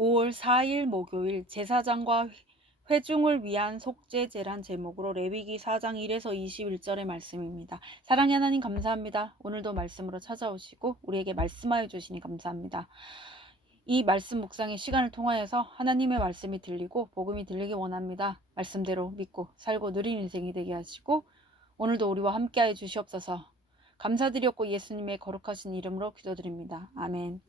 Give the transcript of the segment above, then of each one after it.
5월 4일 목요일 제사장과 회중을 위한 속죄제란 제목으로 레위기 4장 1에서 21절의 말씀입니다. 사랑의 하나님 감사합니다. 오늘도 말씀으로 찾아오시고 우리에게 말씀하여 주시니 감사합니다. 이 말씀 묵상의 시간을 통하여서 하나님의 말씀이 들리고 복음이 들리기 원합니다. 말씀대로 믿고 살고 누린 인생이 되게 하시고 오늘도 우리와 함께하여 주시옵소서. 감사드렸고 예수님의 거룩하신 이름으로 기도드립니다. 아멘.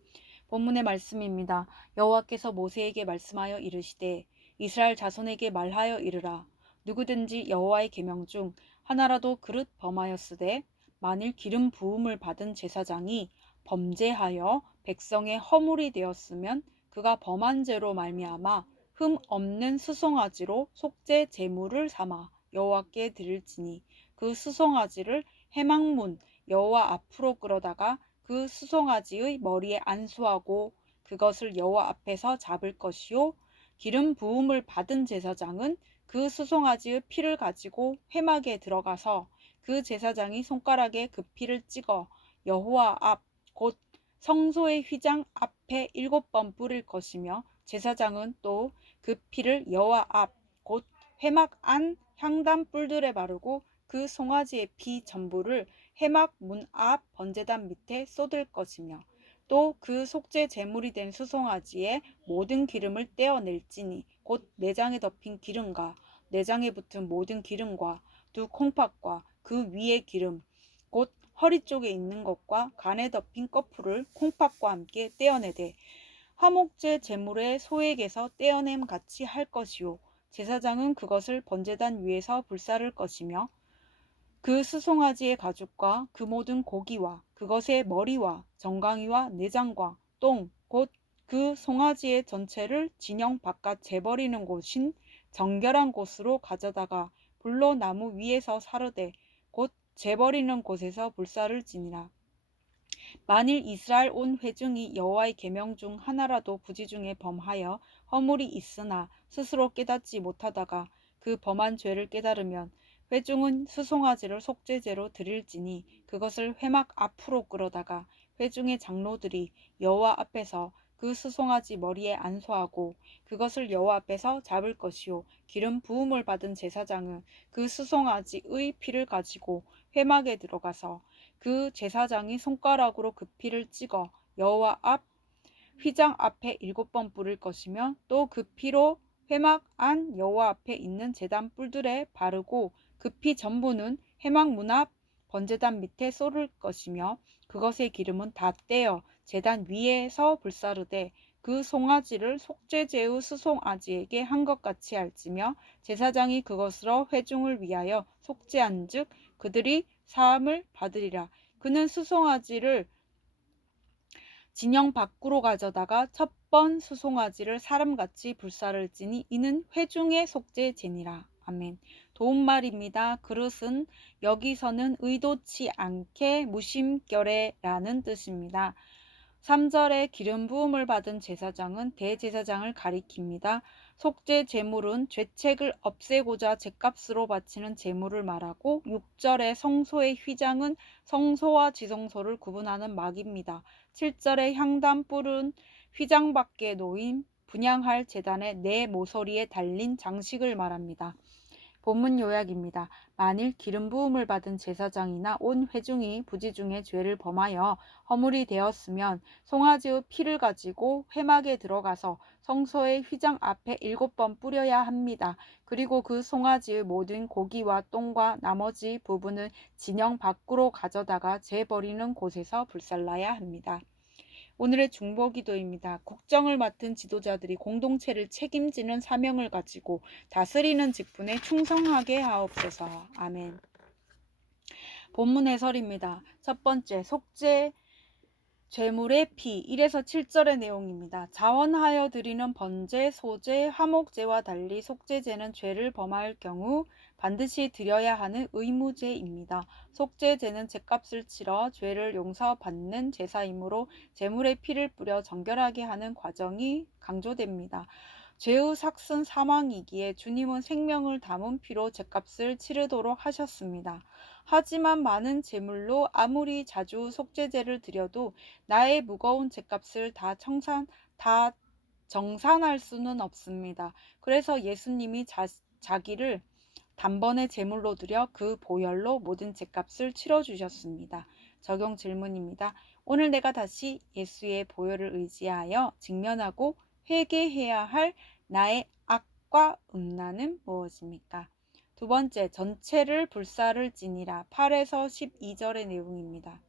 본문의 말씀입니다. 여호와께서 모세에게 말씀하여 이르시되 이스라엘 자손에게 말하여 이르라. 누구든지 여호와의 계명 중 하나라도 그릇 범하였으되 만일 기름 부음을 받은 제사장이 범죄하여 백성의 허물이 되었으면 그가 범한 죄로 말미암아 흠 없는 수송아지로 속죄 제물을 삼아 여호와께 드릴지니 그 수송아지를 회막문 여호와 앞으로 끌어다가 그 수송아지의 머리에 안수하고 그것을 여호와 앞에서 잡을 것이요 기름 부음을 받은 제사장은 그 수송아지의 피를 가지고 회막에 들어가서 그 제사장이 손가락에 그 피를 찍어 여호와 앞 곧 성소의 휘장 앞에 7번 뿌릴 것이며 제사장은 또 그 피를 여호와 앞 곧 회막 안 향단 뿔들에 바르고 그 송아지의 피 전부를 회막 문 앞 번제단 밑에 쏟을 것이며 또 그 속죄 제물이 된 수송아지의 모든 기름을 떼어낼지니 곧 내장에 덮인 기름과 내장에 붙은 모든 기름과 두 콩팥과 그 위의 기름 곧 허리 쪽에 있는 것과 간에 덮인 꺼풀을 콩팥과 함께 떼어내되 화목제 제물의 소액에서 떼어냄 같이 할 것이요 제사장은 그것을 번제단 위에서 불사를 것이며 그 수송아지의 가죽과 그 모든 고기와 그것의 머리와 정강이와 내장과 똥 곧 그 송아지의 전체를 진영 바깥 재버리는 곳인 정결한 곳으로 가져다가 불로 나무 위에서 사르되 곧 재버리는 곳에서 불사를 지니라. 만일 이스라엘 온 회중이 여호와의 계명 중 하나라도 부지 중에 범하여 허물이 있으나 스스로 깨닫지 못하다가 그 범한 죄를 깨달으면 회중은 수송아지를 속죄제로 드릴지니 그것을 회막 앞으로 끌어다가 회중의 장로들이 여호와 앞에서 그 수송아지 머리에 안수하고 그것을 여호와 앞에서 잡을 것이요 기름 부음을 받은 제사장은 그 수송아지의 피를 가지고 회막에 들어가서 그 제사장이 손가락으로 그 피를 찍어 여호와 앞 휘장 앞에 7번 뿌릴 것이며 또 그 피로 회막 안 여호와 앞에 있는 제단 뿔들에 바르고 그 피 전부는 회막 문 앞 번제단 밑에 쏟을 것이며 그것의 기름은 다 떼어 제단 위에서 불사르되 그 송아지를 속죄제의 수송아지에게 한 것 같이 할지며 제사장이 그것으로 회중을 위하여 속죄한즉 그들이 사함을 받으리라. 그는 수송아지를 진영 밖으로 가져다가 첫 번 수송아지를 사람같이 불사를지니 이는 회중의 속죄제니라. 아멘. 도움말입니다. 그릇은 여기서는 의도치 않게 무심결에라는 뜻입니다. 3절에 기름 부음을 받은 제사장은 대제사장을 가리킵니다. 속죄 제물은 죄책을 없애고자 죗값으로 바치는 제물을 말하고 6절의 성소의 휘장은 성소와 지성소를 구분하는 막입니다. 7절의 향단 뿔은 휘장 밖에 놓인 분향할 제단의 네 모서리에 달린 장식을 말합니다. 본문 요약입니다. 만일 기름 부음을 받은 제사장이나 온 회중이 부지 중에 죄를 범하여 허물이 되었으면 송아지의 피를 가지고 회막에 들어가서 성소의 휘장 앞에 7번 뿌려야 합니다. 그리고 그 송아지의 모든 고기와 똥과 나머지 부분은 진영 밖으로 가져다가 재버리는 곳에서 불살라야 합니다. 오늘의 중보기도입니다. 국정을 맡은 지도자들이 공동체를 책임지는 사명을 가지고 다스리는 직분에 충성하게 하옵소서. 아멘. 본문 해설입니다. 첫 번째, 속죄 제물의 피 1에서 7절의 내용입니다. 자원하여 드리는 번제, 소제, 화목제와 달리 속죄제는 죄를 범할 경우 반드시 드려야 하는 의무제입니다. 속죄제는 죗값을 치러 죄를 용서받는 제사이므로 제물의 피를 뿌려 정결하게 하는 과정이 강조됩니다. 죄의 삭은 사망이기에 주님은 생명을 담은 피로 죗값을 치르도록 하셨습니다. 하지만 많은 제물로 아무리 자주 속죄제를 드려도 나의 무거운 죗값을 다 정산할 수는 없습니다. 그래서 예수님이 자기를 단번에 제물로 드려 그 보혈로 모든 죄값을 치러주셨습니다. 적용 질문입니다. 오늘 내가 다시 예수의 보혈을 의지하여 직면하고 회개해야 할 나의 악과 음란은 무엇입니까? 두 번째, 전체를 불사를 지니라. 8에서 12절의 내용입니다.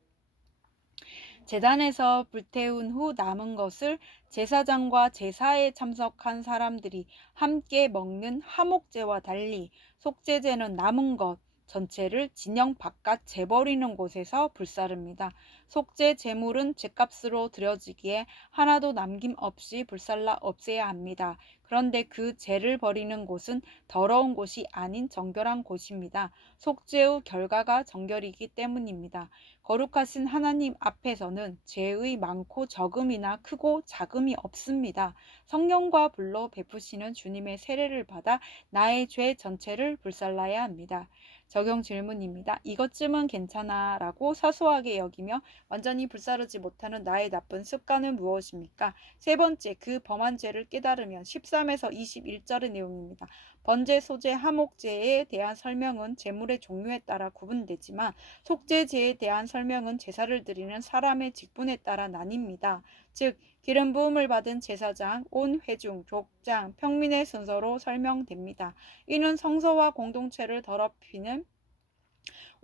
제단에서 불태운 후 남은 것을 제사장과 제사에 참석한 사람들이 함께 먹는 하목제와 달리 속죄제는 남은 것 전체를 진영 바깥 재버리는 곳에서 불사릅니다. 속죄 제물은 죗값으로 드려지기에 하나도 남김없이 불살라 없애야 합니다. 그런데 그 죄를 버리는 곳은 더러운 곳이 아닌 정결한 곳입니다. 속죄 후 결과가 정결이기 때문입니다. 거룩하신 하나님 앞에서는 죄의 많고 적음이나 크고 작음이 없습니다. 성령과 불로 베푸시는 주님의 세례를 받아 나의 죄 전체를 불살라야 합니다. 적용 질문입니다. 이것쯤은 괜찮아 라고 사소하게 여기며 완전히 불사르지 못하는 나의 나쁜 습관은 무엇입니까? 세 번째, 그 범한 죄를 깨달으면 13에서 21절의 내용입니다. 번제, 소제, 하목제에 대한 설명은 제물의 종류에 따라 구분되지만 속죄제에 대한 설명은 제사를 드리는 사람의 직분에 따라 나뉩니다. 즉 기름 부음을 받은 제사장, 온 회중, 족장, 평민의 순서로 설명됩니다. 이는 성소와 공동체를 더럽히는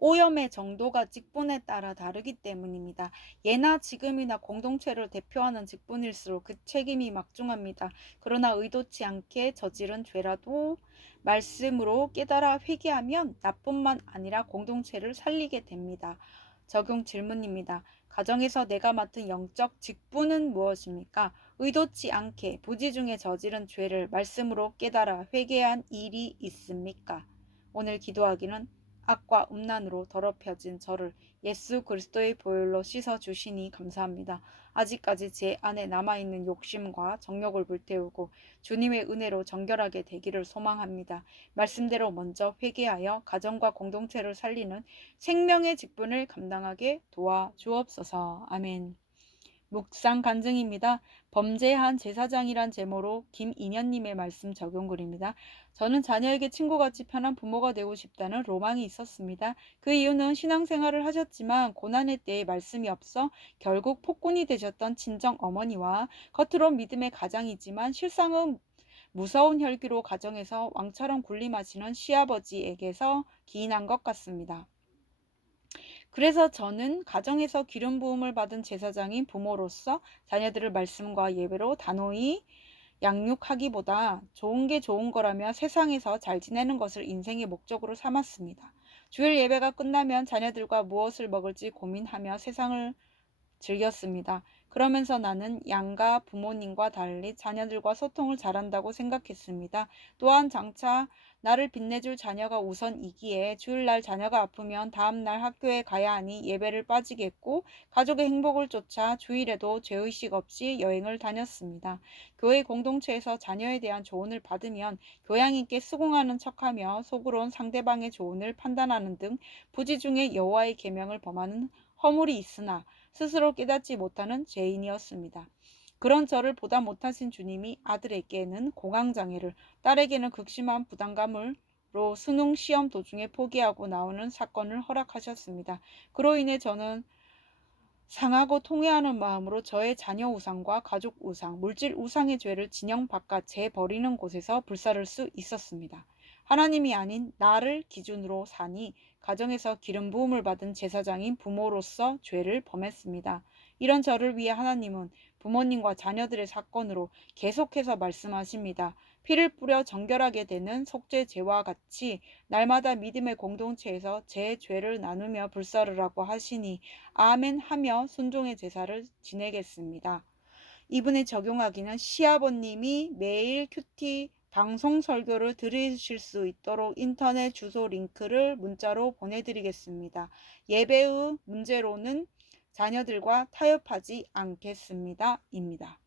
오염의 정도가 직분에 따라 다르기 때문입니다. 예나 지금이나 공동체를 대표하는 직분일수록 그 책임이 막중합니다. 그러나 의도치 않게 저지른 죄라도 말씀으로 깨달아 회개하면 나뿐만 아니라 공동체를 살리게 됩니다. 적용 질문입니다. 가정에서 내가 맡은 영적 직분은 무엇입니까? 의도치 않게 부지 중에 저지른 죄를 말씀으로 깨달아 회개한 일이 있습니까? 오늘 기도하기는 악과 음란으로 더럽혀진 저를 예수 그리스도의 보혈로 씻어 주시니 감사합니다. 아직까지 제 안에 남아있는 욕심과 정욕을 불태우고 주님의 은혜로 정결하게 되기를 소망합니다. 말씀대로 먼저 회개하여 가정과 공동체를 살리는 생명의 직분을 감당하게 도와주옵소서. 아멘. 묵상 간증입니다. 범죄한 제사장이란 제모로 김인현님의 말씀 적용글입니다. 저는 자녀에게 친구같이 편한 부모가 되고 싶다는 로망이 있었습니다. 그 이유는 신앙생활을 하셨지만 고난의 때에 말씀이 없어 결국 폭군이 되셨던 친정 어머니와 겉으로 믿음의 가장이지만 실상은 무서운 혈기로 가정에서 왕처럼 군림하시는 시아버지에게서 기인한 것 같습니다. 그래서 저는 가정에서 기름 부음을 받은 제사장인 부모로서 자녀들을 말씀과 예배로 단호히 양육하기보다 좋은 게 좋은 거라며 세상에서 잘 지내는 것을 인생의 목적으로 삼았습니다. 주일 예배가 끝나면 자녀들과 무엇을 먹을지 고민하며 세상을 즐겼습니다. 그러면서 나는 양가 부모님과 달리 자녀들과 소통을 잘한다고 생각했습니다. 또한 장차 나를 빛내줄 자녀가 우선이기에 주일날 자녀가 아프면 다음날 학교에 가야 하니 예배를 빠지겠고 가족의 행복을 쫓아 주일에도 죄의식 없이 여행을 다녔습니다. 교회 공동체에서 자녀에 대한 조언을 받으면 교양 있게 수긍하는 척하며 속으론 상대방의 조언을 판단하는 등 부지 중에 여호와의 계명을 범하는 허물이 있으나 스스로 깨닫지 못하는 죄인이었습니다. 그런 저를 보다 못하신 주님이 아들에게는 공황장애를, 딸에게는 극심한 부담감으로 수능 시험 도중에 포기하고 나오는 사건을 허락하셨습니다. 그로 인해 저는 상하고 통회하는 마음으로 저의 자녀 우상과 가족 우상, 물질 우상의 죄를 진영 바깥 재버리는 곳에서 불사를 수 있었습니다. 하나님이 아닌 나를 기준으로 사니 가정에서 기름 부음을 받은 제사장인 부모로서 죄를 범했습니다. 이런 저를 위해 하나님은 부모님과 자녀들의 사건으로 계속해서 말씀하십니다. 피를 뿌려 정결하게 되는 속죄제와 같이 날마다 믿음의 공동체에서 제 죄를 나누며 불사르라고 하시니 아멘 하며 순종의 제사를 지내겠습니다. 이분에 적용하기는 시아버님이 매일 큐티 방송 설교를 들으실 수 있도록 인터넷 주소 링크를 문자로 보내드리겠습니다. 예배의 문제로는 자녀들과 타협하지 않겠습니다. 입니다.